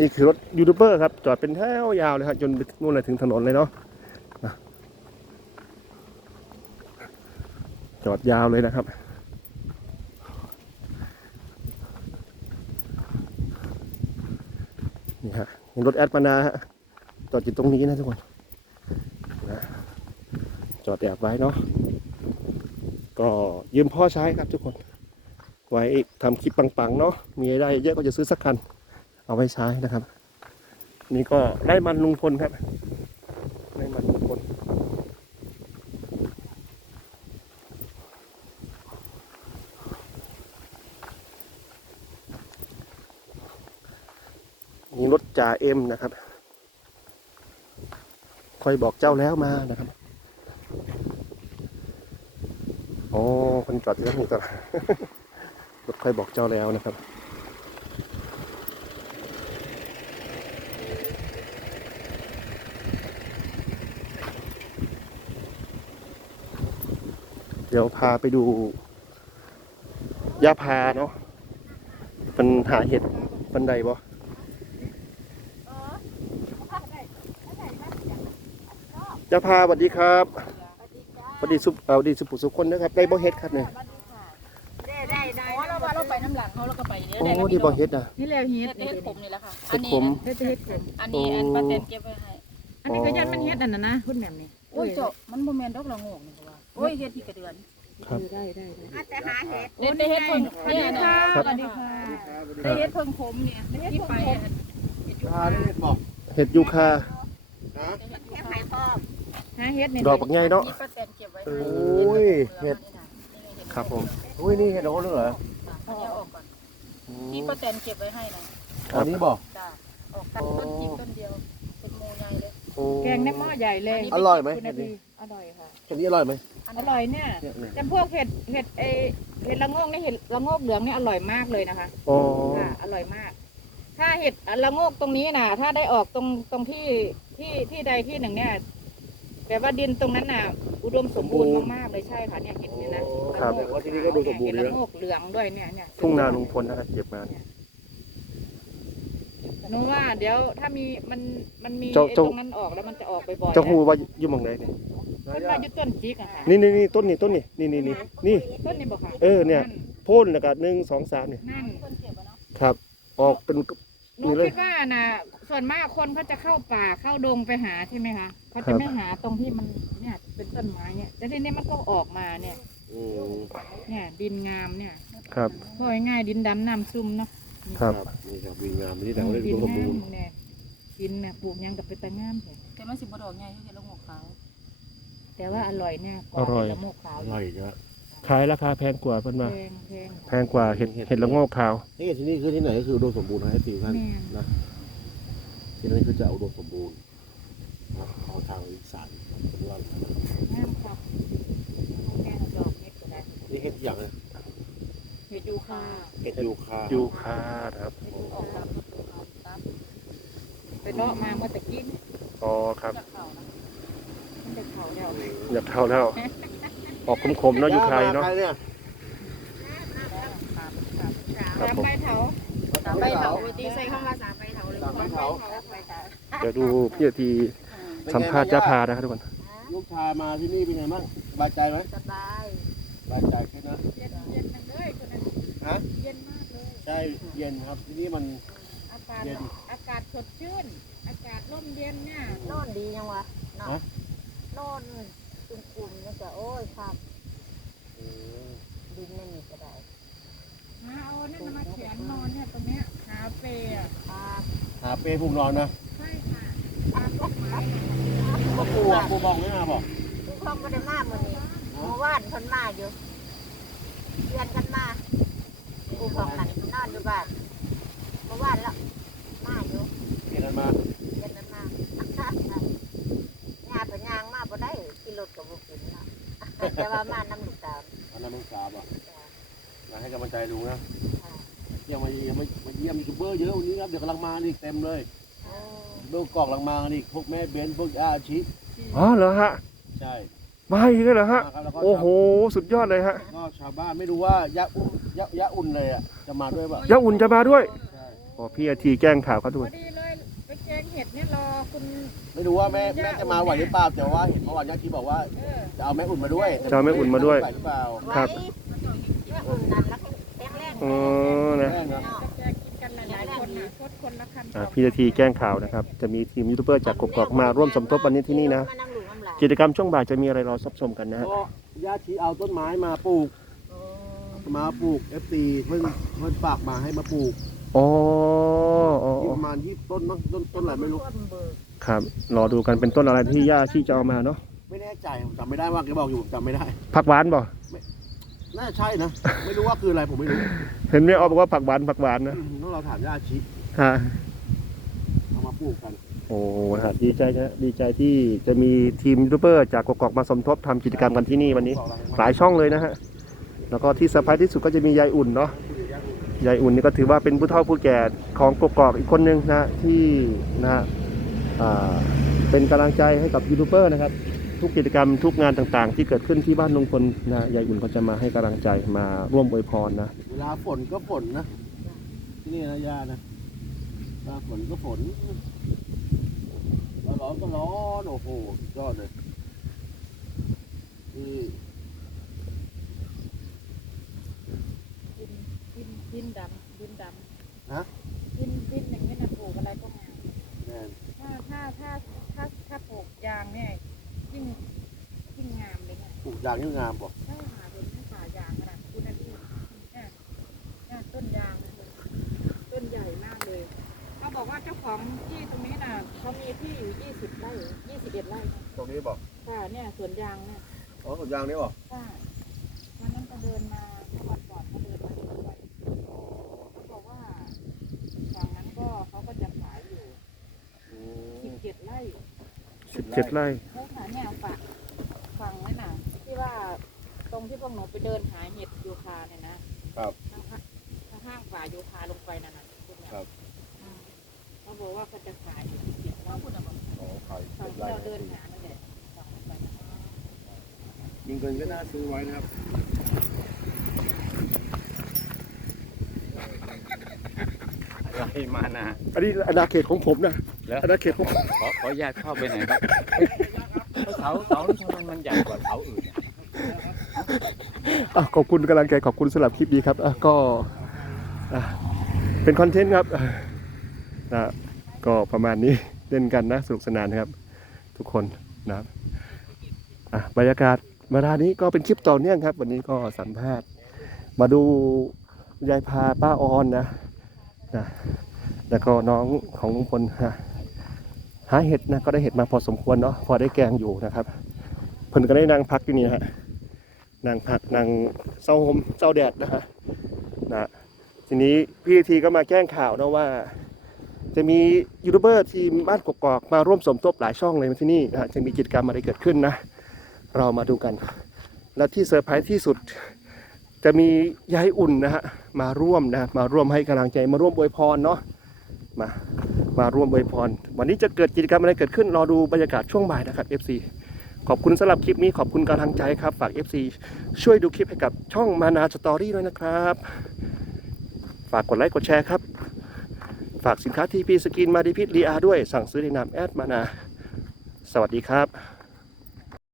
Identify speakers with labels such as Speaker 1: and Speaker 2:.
Speaker 1: นี่คือรถยูทูบเบอร์ครับจอดเป็นแถวยาวเลยครับจนไปนู่นเลยถึงถนนเลยเนาะจอดยาวเลยนะครับ นี่ฮะรถแอดมานาฮะจอดอยู่ตรงนี้นะทุกคนนะจอดแอบไว้เนาะก็ยืมพ่อใช้ครับทุกคน ไว้ทำคลิปปังๆเนาะมีรายได้เยอะก็จะซื้อสักคัน เอาไว้ใช้นะครับ นี่ก็ไร่มันลุงพลครับไร่มันลุงพลมีรถจ่าเอ็มนะครับ คอยบอกเจ้าแล้วมานะครับโอ้คนจอดที่นั่นนี่ตลอดรถคอยบอกเจ้าแล้วนะครับ เดี๋ยวพาไปดูย่าพาเนาะมันหาเห็ดบันไดบ่ย่าพาสวัสดีครับสวัสดีสุเอ่อสวัสดีสุปุสุคนนะครับ ได้บ่เฮ็ดครับเนี่ย
Speaker 2: ได้ได้ได้
Speaker 3: เราว่าเราไปน้ำหลังเขาเราก็ไปเยอะ
Speaker 1: โอ้
Speaker 3: ได้นะ
Speaker 1: ดี
Speaker 3: พี่
Speaker 1: บ่เฮ็ดอะ
Speaker 2: นี่แล้วเฮ็ด
Speaker 3: เฮ็ดผมนี่แหละค่ะ
Speaker 1: เฮ็ดผม
Speaker 2: เฮ็ดผม
Speaker 3: อันนี้อันป้าเต็นเก็บไว้ให้
Speaker 2: อันนี้ก็ยันมันเฮ็ดอันนั้นนะคุณแม่นี่
Speaker 3: โอ้ยเจาะมันบ่แมนดอกละโงกนี่ โอ้ยเฮ็ดที่กระเดือน
Speaker 1: ครับ
Speaker 2: ได้ได้ได้
Speaker 4: อาจจะหาเห็ด
Speaker 3: เฮ็ดได้เฮ็ดเพิ่ง
Speaker 2: สวัสดีค่ะ
Speaker 1: ครับ
Speaker 2: สวัสดีค่ะ
Speaker 3: ได้เฮ็ดเพิ่งผมเนี่ยที่ไปเฮ็ดอยู่
Speaker 5: ทาได้เห็ดบอก
Speaker 1: เห็ดยูคา
Speaker 5: นะ
Speaker 4: แค่ไผ่พร้อม
Speaker 2: หาเฮ็ดนี่
Speaker 1: ดอกบักใหญ่เนาะ
Speaker 3: มีป้าเต็นเก็บไว้ให้
Speaker 1: โอ้ยเห็ด ครับผม
Speaker 5: อุ้ยนี่เห็ดโอ้เหรอ
Speaker 3: อันนี้เอาออกก่อนที่ป้าเต็นเก็บไว้ให้นะ
Speaker 5: อันนี้บอก
Speaker 3: จ้าออกกันต้นจิกต้นเดียว โอ้
Speaker 2: แกงในหม้อใหญ่เลย
Speaker 5: อร่อยไหม
Speaker 2: คุณนาทีอร่อยค่ะ
Speaker 5: เห็ดนี้อร่อยไหม
Speaker 2: อร่อยเนี่ย
Speaker 5: เนี่ยเนี่ย
Speaker 2: จำพวกเห็ดเห็ดเอเห็ดละโงกนี่เห็ดละโงกเหลืองนี่อร่อยมากเลยนะคะ
Speaker 1: โอ้
Speaker 2: ค่ะอร่อยมาก ถ้าเห็ดละโงกตรงนี้นะถ้าได้ออกตรงตรงที่ที่ที่ใดที่หนึ่งเนี่ยแบบว่าดินตรงนั้นน่ะ อุดมสมบูรณ์มากๆเลยใช่ค่ะเนี่ยเห็ดเนี่ยนะครับ
Speaker 5: แต่ว่าที่นี่ก็ดูสมบูรณ์
Speaker 2: เห็ด
Speaker 5: ดี
Speaker 2: ละ
Speaker 5: นะ
Speaker 2: โงกเหลืองด้วยเนี่ยเนี่ย
Speaker 1: ทุ่งนาลุงพลนะครับเก็บมา
Speaker 2: หนูว่าเดี๋ยวถ้ามีมันมันมี
Speaker 1: เจ้า
Speaker 2: ไอ้
Speaker 1: เจ้า
Speaker 2: ตรงนั้นออกแล้วมันจะออกบ่อยๆ
Speaker 1: เจ้าฮู
Speaker 2: นะ
Speaker 1: ว่าอยู่หมองไหนเนี่ย
Speaker 2: มันมาอยู่ต้นจิกอะค่ะ
Speaker 1: นี่นี่นี่ต้นนี่ต้นนี่นี่นี่นี่นี่
Speaker 2: ต้นนี้บอกค่ะ
Speaker 1: เออเนี่ยโพ่นแล้วก็หนึ่งสองสามเนี่ย
Speaker 2: นั่น
Speaker 3: คนเก็บอะเนาะ
Speaker 1: ครับ ออกเป็น
Speaker 2: หนู
Speaker 1: นี่เลย
Speaker 2: คิดว่านะส่วนมากคนเขาจะเข้าป่าเข้าดงไปหาใช่ไหมคะเขา
Speaker 1: ครั
Speaker 2: จะ
Speaker 1: บ
Speaker 2: ไม่หาตรงที่มันเนี่ยเป็นต้นไม้เนี่ยแต่ทีนี้มันก็ออกมาเนี่ย
Speaker 5: อืม
Speaker 2: เนี่ยดินงามเนี่ย
Speaker 1: ครับ
Speaker 2: พอง่ายๆดินดำน้ำซุ่มเนาะ
Speaker 1: ครับ
Speaker 5: นี่ครับวิงงามนี่แต่ว่าได้
Speaker 2: ดิ
Speaker 5: ดู
Speaker 2: น
Speaker 5: สม
Speaker 2: งา
Speaker 5: บู
Speaker 2: ม
Speaker 5: รณ์
Speaker 2: เนี่ยดินเนี่ยปลูกหยังกับเป็นตะงามเลย
Speaker 3: แต่มันสิบ่ดอกใหญ่เฮ็ดละโงกขาว
Speaker 2: แต่ว่าอร่อยเนี่ยก
Speaker 1: อ
Speaker 2: ว่า
Speaker 1: ร่อย
Speaker 2: เห็ดละโมกขาว
Speaker 5: อร่อยจ้ะ
Speaker 1: ขายราคาแพงกว่าเพิ่นมา
Speaker 2: แพงแพง
Speaker 1: แพงกว่าเห็ดเห็ดละโงกขาว
Speaker 5: นี่ที่นี่คือที่ไหนก็คืออุดมสมบูรณ์นะให้ตีท่าน
Speaker 2: แม่น
Speaker 5: นะที่นั่นคือจะอุดมสมบูรณ์นะเอาทางอีสานเป็นว่า
Speaker 2: งามครับแม่ดอกเห็ดก็ได้
Speaker 5: นี่เห็ดอย่างนะ
Speaker 2: เห็ดยูคา
Speaker 5: เห็ดยูคา
Speaker 1: ยูคาครับ
Speaker 3: ออกตามตาม
Speaker 2: ไปเลาะมาเมื่อตะกี้นี่
Speaker 1: อ๋อครับ
Speaker 3: จากเขานะ
Speaker 2: มันจะเขาแล้ว
Speaker 1: อยากเท่าแล้วออกคมๆเนาะยูคาเนาะ
Speaker 5: ใครเนี่ย
Speaker 1: ครับ
Speaker 2: ตาม
Speaker 1: ผม
Speaker 2: ใบเถา
Speaker 3: ตามใบเถา
Speaker 4: ตีใส่ข้างภาษาไผ่เถาเลย
Speaker 5: ตามไม้เถา
Speaker 1: เดี๋ยวดูพี่นาทีสัมภาษณ์จ้าพานะครับทุกคน
Speaker 5: ลูกชายมาที่นี่เป็นไงบ้างสบายใจไหม
Speaker 4: สบาย
Speaker 5: สบายใจขึ้นนะ ฮะ
Speaker 2: เย็นมากเลย
Speaker 5: ใช่เย็นครับที่นี่มัน
Speaker 2: อากาศ
Speaker 5: เย็น
Speaker 2: อากาศสดชื่น อากาศร่มเย็นเนี่ย
Speaker 4: นอนดียังวะนอนนอนจุ่มกลุ่มๆยังจะโอ้ยครับดินไม่มีก็ได้
Speaker 2: มาเอานั่นมาแขวนนอนเนี่ยตรงเนี้ยหาเปรย์อะ
Speaker 4: ครับ
Speaker 5: หาเปรย์ผูกนอนนะ
Speaker 2: ใช่ค่ะตามต้นไม้น่ะ
Speaker 5: ก็ปูอะปูบองไม่มาบอก
Speaker 4: ทุกคนไม่ได้มาเมื่อนี้เมื่อวานเพิ่นมาอยู่เรียนกันมา กูของกันนอนอยู่บ้านเมื่อวานแล้วมาอยู่
Speaker 5: เปลี่ยนกันมา
Speaker 4: เรียนกันมางานเป็นยางมาบ่ได้ขี่รถกับบุกินเนาะแต่ว่ามาน้ำลูกตาล
Speaker 5: อันนั้นมึงสาบอะอยาให้กำลังใจลุงนะยังมายังมมาเยี่ยมยูทูบเบอร์เยอะวันนี้ครับเดี๋ยวกำลังมาอีกเต็มเลย
Speaker 4: โอ้
Speaker 5: เบลกล่องกำลังมาอีกพวกแม่เบนพวกอาชิ
Speaker 1: อ๋อเหรอฮะ
Speaker 5: ใช่
Speaker 1: มาอีกแล้วเหรอฮะ
Speaker 5: มาครับแล้วก็
Speaker 1: โอ้โห สุดยอดเลยฮะ
Speaker 5: ก็ชาวบ้านไม่รู้ว่ายะอุ่นยะยะอุ่นเลยอะจะมาด้วยป่ะ
Speaker 1: ยาอุ่นจะมาด้วย
Speaker 5: ใช่
Speaker 2: โอ้
Speaker 1: โอ้พี่อาทีแกล้งข่าวครับทุก
Speaker 2: พ
Speaker 1: ค
Speaker 2: อนดีเลยไปแกงเห็ดเนี่ยรอคุณ
Speaker 5: ไม่รู้ว่าแม่แม่จะมาไหวหรือเปล่าแต่ว่าเห็นเมื่อวานญาติที่บอกว่า
Speaker 2: เออ
Speaker 5: จะเอาแม่อุ่นมาด้วย
Speaker 1: จะเอาแม่อุ่นมาด้วย
Speaker 5: ไหวหรือเปล่า
Speaker 4: ไว้
Speaker 1: ครับ
Speaker 4: แม่อุ่นนั่นแล้วก็แข็งแรง
Speaker 1: อ๋อนะ
Speaker 5: แม่นะ
Speaker 2: จะแกงกินกันหลายๆคนนะโคตรคนละคัน
Speaker 1: อ่าพี่อาทีแกล้งข่าวนะครับ จะมีทีมยูทูบเบอร์จากกกอกมาร่วมสมทบวันนี้ที่นี่นะ กิจกรรมช่วงบ่ายจะมีอะไรรอซับชมกันนะฮะ
Speaker 5: ก็ญาติชีเอาต้นไม้มาปลูก
Speaker 4: โอ้
Speaker 5: มาปลูก FC เพิ่นเพิ่นฝากมาให้มาปลูก
Speaker 1: อ๋ออ๋อ
Speaker 5: ที่
Speaker 1: อ๋อ
Speaker 5: ประมาณยี่ต้นมั้งต้นต้นอะไรไม่รู้
Speaker 4: ต้นเบิก
Speaker 1: ครับรอดูกันเป็นต้นอะไรที่ย่าชีจะเอามาเนาะ
Speaker 5: ไม่แน่ใจผมจำไม่ได้ว่าแกบอกอยู่ผมจำไม่ได้
Speaker 1: ผักหวานบ่
Speaker 5: น่าใช่นะ ไม่รู้ว่าคืออะไรผมไม่รู้
Speaker 1: เห็นแม่ออบอกว่าผักหวานผักหวานนะ
Speaker 5: ต้องเราถามญาติชี
Speaker 1: ฮะ
Speaker 5: เอามาปลูกกัน
Speaker 1: โอ้ฮะดีใจนะดีใจที่จะมีทีมยูทูบเบอร์จากกกอกมาสมทบทำกิจกรรมกันที่นี่วันนี้ หลายช่องเลยนะฮะ แล้วก็ที่เซอร์ไพรส์ที่สุดก็จะมียายอุ่นเนาะ ยายอุ่นนี่ก็ถือว่าเป็นผู้เฒ่าผู้แก่ของกกอกอีกคนนึงนะที่นะฮะอ่าเป็นกำลังใจให้กับยูทูบเบอร์นะครับ ทุกกิจกรรมทุกงานต่างๆ ที่เกิดขึ้นที่บ้านลุงพลนะยายอุ่นก็จะมาให้กำลังใจมาร่วมอวยพรนะ
Speaker 5: เวลาฝนก็ฝนนะ ที่นี่นะยานะเวลาฝนก็ฝน ร้อนก็ร้อนโอ้โหสุดยอดเลยนี่
Speaker 2: ดินดินดินดำดินดำดินดินอย่างนี้นะปลูกอะไรก็งาม
Speaker 5: แน่น
Speaker 2: ถ้าถ้าถ้าถ้าถ้าปลูกยางเนี่ยยิ่งยิ่งงามเลยเนี่ย
Speaker 5: ปลูกยางยังงามบ่
Speaker 2: ใช่ค่ะเป็นแค่ป่ายางขนาดคุณนาทีเนี่ยเนี่ยต้นยางนะต้นใหญ่มากเลย เขาบอกว่าเจ้า ของที่ตรงนี้น่ะเขามีที่อยู่ยี่สิบไร่ยี่สิบเอ็ดไร่
Speaker 5: ตรงนี้บอก
Speaker 2: ค่ะเนี่ยสวนยางเนี่ย
Speaker 5: อ๋อสวนยางนี่บอก
Speaker 2: ค่ะวันนั้นก็เดินมาเมื่อวันก่อนก็เดินมาดูด้วยเขาบอกว่าฝั่งนั้นก็เขาก็จะขายอยู่สิบเจ็ดไร่
Speaker 1: 17ไร่
Speaker 2: แล้วค่ะเนี่ยฝั่งฝั่งนั่นน่ะที่ว่าตรงที่พวกหนูไปเดินหาเห็ดยูคาเนี่ยนะครับทางห้างทางห้างฝ่ายูคาลงไปนั่นน่ะพวกเนี่ย
Speaker 5: ครับ
Speaker 2: อืม เขาบอกว่าเขาจะขายอยู่สิบเจ็ดไร่ฝั่ง
Speaker 5: อ๋อขาย
Speaker 2: ที่เราเดินหานั่นแหละฝั่งลงไปนะ
Speaker 5: ยิงเกินก็น่าซื้อไว้นะครับ
Speaker 6: อะไรมานะ
Speaker 1: อันนี้อาณาเขตของผมนะ
Speaker 6: แล้ว
Speaker 1: อาณาเขตของผม
Speaker 6: ขอขออนุญาตเข้าไปหน่อยครับเสาเสานี่ทำไมมันใหญ่กว่าเสาอื่นอะ
Speaker 1: อะขอบคุณกำลังใจขอบคุณสำหรับคลิปนี้ครับอะก็อะเป็นคอนเทนต์ครับอะนะ ก็ประมาณนี้เล่นกันนะสนุกสนานนะครับ ทุกคนนะครับบรรยากาศมาทานี้ก็เป็นคลิปต่อเนื่องครับ วันนี้ก็สัมภาษณ์ มาดูยายพาป้าออนนะนะแล้วก็น้องของลุงพลฮะหาเห็ดนะก็ได้เห็ดมาพอสมควรเนาะพอได้แกงอยู่นะครับเพิ่นก็ได้นั่งพักที่นี่ฮะนางผักนางเศร้าหมเศร้าแดดนะฮะนะทีนี้พี่ทีก็มาแจ้งข่าวนะว่า จะมียูทูบเบอร์ทีมบ้านกกอกมาร่วมสมทบหลายช่องเลยที่นี่นะจะมีกิจกรรมอะไรเกิดขึ้นนะ เรามาดูกัน และที่เซอร์ไพรส์ที่สุด จะมียายอุ่นนะฮะมาร่วมนะมาร่วมให้กำลังใจมาร่วมอวยพรเนาะมามาร่วมอวยพร วันนี้จะเกิดกิจกรรมอะไรเกิดขึ้นรอดูบรรยากาศช่วงบ่ายนะครับ FC ขอบคุณสำหรับคลิปนี้ขอบคุณกำลังใจครับฝาก FC ช่วยดูคลิปให้กับช่องมานาสตอรี่ด้วยนะครับ ฝากกดไลค์กดแชร์ครับ ฝากสินค้าทีพีสกินมาดิพิษรีอาด้วย สั่งซื้อในนามแอดมานา สวัสดีครับ